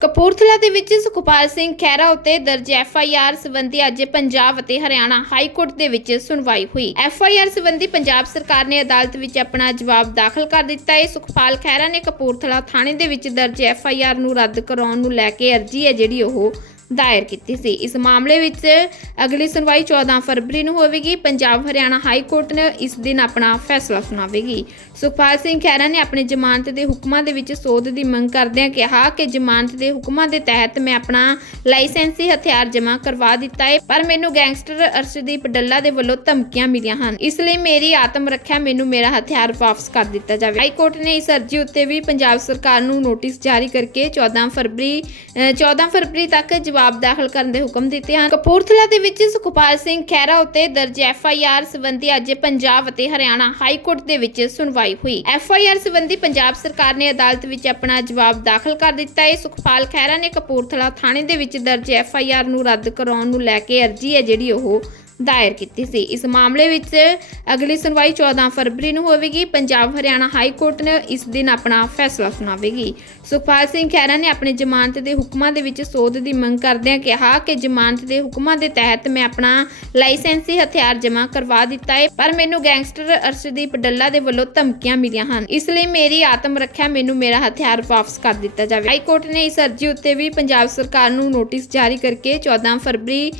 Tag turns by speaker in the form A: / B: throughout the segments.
A: ਕਪੂਰਥਲਾ ਦੇ ਵਿੱਚ ਸੁਖਪਾਲ ਸਿੰਘ ਖਹਿਰਾ ਉੱਤੇ ਦਰਜ ਐਫ ਆਈ ਆਰ ਸੰਬੰਧੀ ਅੱਜ ਪੰਜਾਬ ਅਤੇ ਹਰਿਆਣਾ ਹਾਈ ਕੋਰਟ ਦੇ ਵਿੱਚ ਸੁਣਵਾਈ ਹੋਈ। ਐਫ ਆਈ ਆਰ ਸੰਬੰਧੀ ਪੰਜਾਬ ਸਰਕਾਰ ਨੇ ਅਦਾਲਤ ਵਿੱਚ ਆਪਣਾ ਜਵਾਬ ਦਾਖਲ ਕਰ ਦਿੱਤਾ। ਹੈ ਸੁਖਪਾਲ ਖਹਿਰਾ ਨੇ ਕਪੂਰਥਲਾ ਥਾਣੇ ਦੇ ਵਿੱਚ ਦਰਜ ਐਫ ਆਈ ਆਰ ਨੂੰ ਰੱਦ ਕਰਾਉਣ ਨੂੰ ਲੈ ਕੇ ਅਰਜ਼ੀ ਹੈ ਜਿਹੜੀ ਉਹ ਦਾਇਰ ਕੀਤੀ ਸੀ। ਇਸ ਮਾਮਲੇ ਵਿੱਚ ਅਗਲੀ ਸੁਣਵਾਈ 14 ਫਰਵਰੀ ਨੂੰ ਹੋਵੇਗੀ। ਪੰਜਾਬ ਹਰਿਆਣਾ ਹਾਈ ਕੋਰਟ ਨੇ ਇਸ ਦਿਨ ਆਪਣਾ ਫੈਸਲਾ ਸੁਣਾਵੇਗੀ। ਸੁਖਪਾਲ ਸਿੰਘ ਖਹਿਰਾ ਨੇ ਆਪਣੀ ਜ਼ਮਾਨਤ ਦੇ ਹੁਕਮਾਂ ਦੇ ਵਿੱਚ ਸੋਧ ਦੀ ਮੰਗ ਕਰਦਿਆਂ ਕਿਹਾ ਕਿ ਜ਼ਮਾਨਤ ਦੇ ਹੁਕਮਾਂ ਦੇ ਤਹਿਤ ਮੈਂ ਆਪਣਾ ਲਾਇਸੈਂਸੀ ਹਥਿਆਰ ਜਮ੍ਹਾਂ ਕਰਵਾ ਦਿੱਤਾ ਹੈ ਪਰ ਮੈਨੂੰ ਗੈਂਗਸਟਰ ਅਰਸ਼ਦੀਪ ਡੱਲਾ ਦੇ ਵੱਲੋਂ ਧਮਕੀਆਂ ਮਿਲੀਆਂ ਹਨ। ਇਸ ਲਈ ਮੇਰੀ ਆਤਮ ਰੱਖਿਆ ਮੈਨੂੰ ਮੇਰਾ ਹਥਿਆਰ ਵਾਪਸ ਕਰ ਦਿੱਤਾ ਜਾਵੇ। ਹਾਈ ਕੋਰਟ ਨੇ ਇਸ ਅਰਜ਼ੀ ਉੱਤੇ ਵੀ ਪੰਜਾਬ ਸਰਕਾਰ ਨੂੰ ਨੋਟਿਸ ਜਾਰੀ ਕਰਕੇ 14 ਫਰਵਰੀ, ਅਹ 14 ਫਰਵਰੀ ਤੱਕ ਜਵਾਬ ਜਵਾਬ ਦਾਖਲ ਕਰਨ ਦੇ ਹੁਕਮ ਦਿੱਤੇ ਹਨ। ਕਪੂਰਥਲਾ ਦੇ ਵਿੱਚ ਸੁਖਪਾਲ ਸਿੰਘ ਖਹਿਰਾ ਉੱਤੇ ਦਰਜ ਐਫ ਆਈ ਆਰ ਸੰਬੰਧੀ ਅੱਜ ਪੰਜਾਬ ਅਤੇ ਹਰਿਆਣਾ ਹਾਈ ਕੋਰਟ ਦੇ ਵਿੱਚ ਸੁਣਵਾਈ ਹੋਈ। ਐਫ ਆਈ ਆਰ ਸੰਬੰਧੀ ਪੰਜਾਬ ਸਰਕਾਰ ਨੇ ਅਦਾਲਤ ਵਿੱਚ ਆਪਣਾ ਜਵਾਬ ਦਾਖਲ ਕਰ ਦਿੱਤਾ। ਹੈ ਸੁਖਪਾਲ ਖਹਿਰਾ ਨੇ ਕਪੂਰਥਲਾ ਥਾਣੇ ਦੇ ਵਿੱਚ ਦਰਜ ਐਫ ਆਈ ਆਰ ਨੂੰ ਰੱਦ ਕਰਾਉਣ ਨੂੰ ਲੈ ਕੇ ਅਰਜ਼ੀ ਹੈ, ਜਿਹੜੀ ਉਹ ਦਾਇਰ ਕੀਤੀ ਸੀ। ਇਸ ਮਾਮਲੇ ਵਿੱਚ ਅਗਲੀ ਸੁਣਵਾਈ 14 ਫਰਵਰੀ ਨੂੰ ਹੋਵੇਗੀ। ਪੰਜਾਬ ਹਰਿਆਣਾ ਹਾਈ ਕੋਰਟ ਨੇ ਇਸ ਦਿਨ ਆਪਣਾ ਫੈਸਲਾ ਸੁਣਾਵੇਗੀ। ਸੁਖਪਾਲ ਸਿੰਘ ਖਹਿਰਾ ਨੇ ਆਪਣੇ ਜ਼ਮਾਨਤ ਦੇ ਹੁਕਮਾਂ ਦੇ ਵਿੱਚ ਸੋਧ ਦੀ ਮੰਗ ਕਰਦਿਆਂ ਕਿਹਾ ਕਿ ਜ਼ਮਾਨਤ ਦੇ ਹੁਕਮਾਂ ਦੇ ਤਹਿਤ ਮੈਂ ਆਪਣਾ ਲਾਇਸੈਂਸੀ ਹਥਿਆਰ ਜਮ੍ਹਾਂ ਕਰਵਾ ਦਿੱਤਾ ਹੈ ਪਰ ਮੈਨੂੰ ਗੈਂਗਸਟਰ ਅਰਸ਼ਦੀਪ ਡੱਲਾ ਦੇ ਵੱਲੋਂ ਧਮਕੀਆਂ ਮਿਲੀਆਂ ਹਨ। ਇਸ ਲਈ ਮੇਰੀ ਆਤਮ ਰੱਖਿਆ ਮੈਨੂੰ ਮੇਰਾ ਹਥਿਆਰ ਵਾਪਸ ਕਰ ਦਿੱਤਾ ਜਾਵੇ। ਹਾਈ ਕੋਰਟ ਨੇ ਇਸ ਅਰਜ਼ੀ ਉੱਤੇ ਵੀ ਪੰਜਾਬ ਸਰਕਾਰ ਨੂੰ ਨੋਟਿਸ ਜਾਰੀ ਕਰਕੇ 14 ਫਰਵਰੀ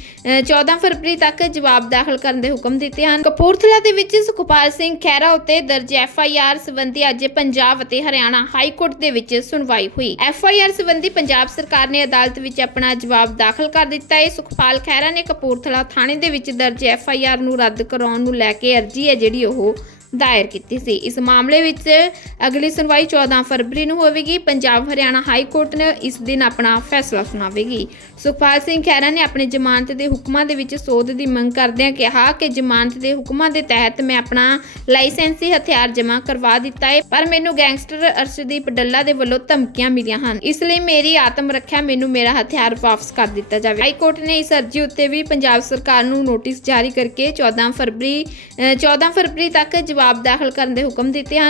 A: 14 ਫਰਵਰੀ ਤੱਕ ਜਵਾਬ ਦਾਖਲ ਕਰਨ ਦੇ ਹੁਕਮ ਦਿੱਤੇ ਹਨ। ਕਪੂਰਥਲਾ ਦੇ ਵਿੱਚ ਸੁਖਪਾਲ ਸਿੰਘ ਖਹਿਰਾ ਉੱਤੇ ਦਰਜ ਐਫ ਆਈ ਆਰ ਸੰਬੰਧੀ ਅੱਜ ਪੰਜਾਬ ਅਤੇ ਹਰਿਆਣਾ ਹਾਈ ਕੋਰਟ ਦੇ ਵਿੱਚ ਸੁਣਵਾਈ ਹੋਈ। ਐਫ ਆਈ ਆਰ ਸੰਬੰਧੀ ਪੰਜਾਬ ਸਰਕਾਰ ਨੇ ਅਦਾਲਤ ਵਿੱਚ ਆਪਣਾ ਜਵਾਬ ਦਾਖਲ ਕਰ ਦਿੱਤਾ। ਹੈ ਸੁਖਪਾਲ ਖਹਿਰਾ ਨੇ ਕਪੂਰਥਲਾ ਥਾਣੇ ਦੇ ਵਿੱਚ ਦਰਜ ਐਫ ਆਈ ਆਰ ਨੂੰ ਰੱਦ ਕਰਾਉਣ ਨੂੰ ਲੈ ਕੇ ਅਰਜ਼ੀ ਹੈ, ਜਿਹੜੀ ਉਹ ਦਾਇਰ ਕੀਤੀ ਸੀ। ਇਸ ਮਾਮਲੇ ਵਿੱਚ ਅਗਲੀ ਸੁਣਵਾਈ 14 ਫਰਵਰੀ ਨੂੰ ਹੋਵੇਗੀ। ਪੰਜਾਬ ਹਰਿਆਣਾ ਹਾਈ ਕੋਰਟ ਨੇ ਇਸ ਦਿਨ ਆਪਣਾ ਫੈਸਲਾ ਸੁਣਾਵੇਗੀ। ਸੁਖਪਾਲ ਸਿੰਘ ਖਹਿਰਾ ਨੇ ਆਪਣੇ ਜ਼ਮਾਨਤ ਦੇ ਹੁਕਮਾਂ ਦੇ ਵਿੱਚ ਸੋਧ ਦੀ ਮੰਗ ਕਰਦਿਆਂ ਕਿਹਾ ਕਿ ਜ਼ਮਾਨਤ ਦੇ ਹੁਕਮਾਂ ਦੇ ਤਹਿਤ ਮੈਂ ਆਪਣਾ ਲਾਇਸੈਂਸੀ ਹਥਿਆਰ ਜਮ੍ਹਾਂ ਕਰਵਾ ਦਿੱਤਾ ਹੈ ਪਰ ਮੈਨੂੰ ਗੈਂਗਸਟਰ ਅਰਸ਼ਦੀਪ ਡੱਲਾ ਦੇ ਵੱਲੋਂ ਧਮਕੀਆਂ ਮਿਲੀਆਂ ਹਨ। ਇਸ ਲਈ ਮੇਰੀ ਆਤਮ ਰੱਖਿਆ ਮੈਨੂੰ ਮੇਰਾ ਹਥਿਆਰ ਵਾਪਸ ਕਰ ਦਿੱਤਾ ਜਾਵੇ। ਹਾਈ ਕੋਰਟ ਨੇ ਇਸ ਅਰਜ਼ੀ ਉੱਤੇ ਵੀ ਪੰਜਾਬ ਸਰਕਾਰ ਨੂੰ ਨੋਟਿਸ ਜਾਰੀ ਕਰਕੇ 14 ਫਰਵਰੀ, ਅਹ 14 ਫਰਵਰੀ ਤੱਕ ਜਵਾਬ ਦਾਖਲ ਕਰਨ ਦੇ ਹੁਕਮ ਦਿੱਤੇ ਹਨ।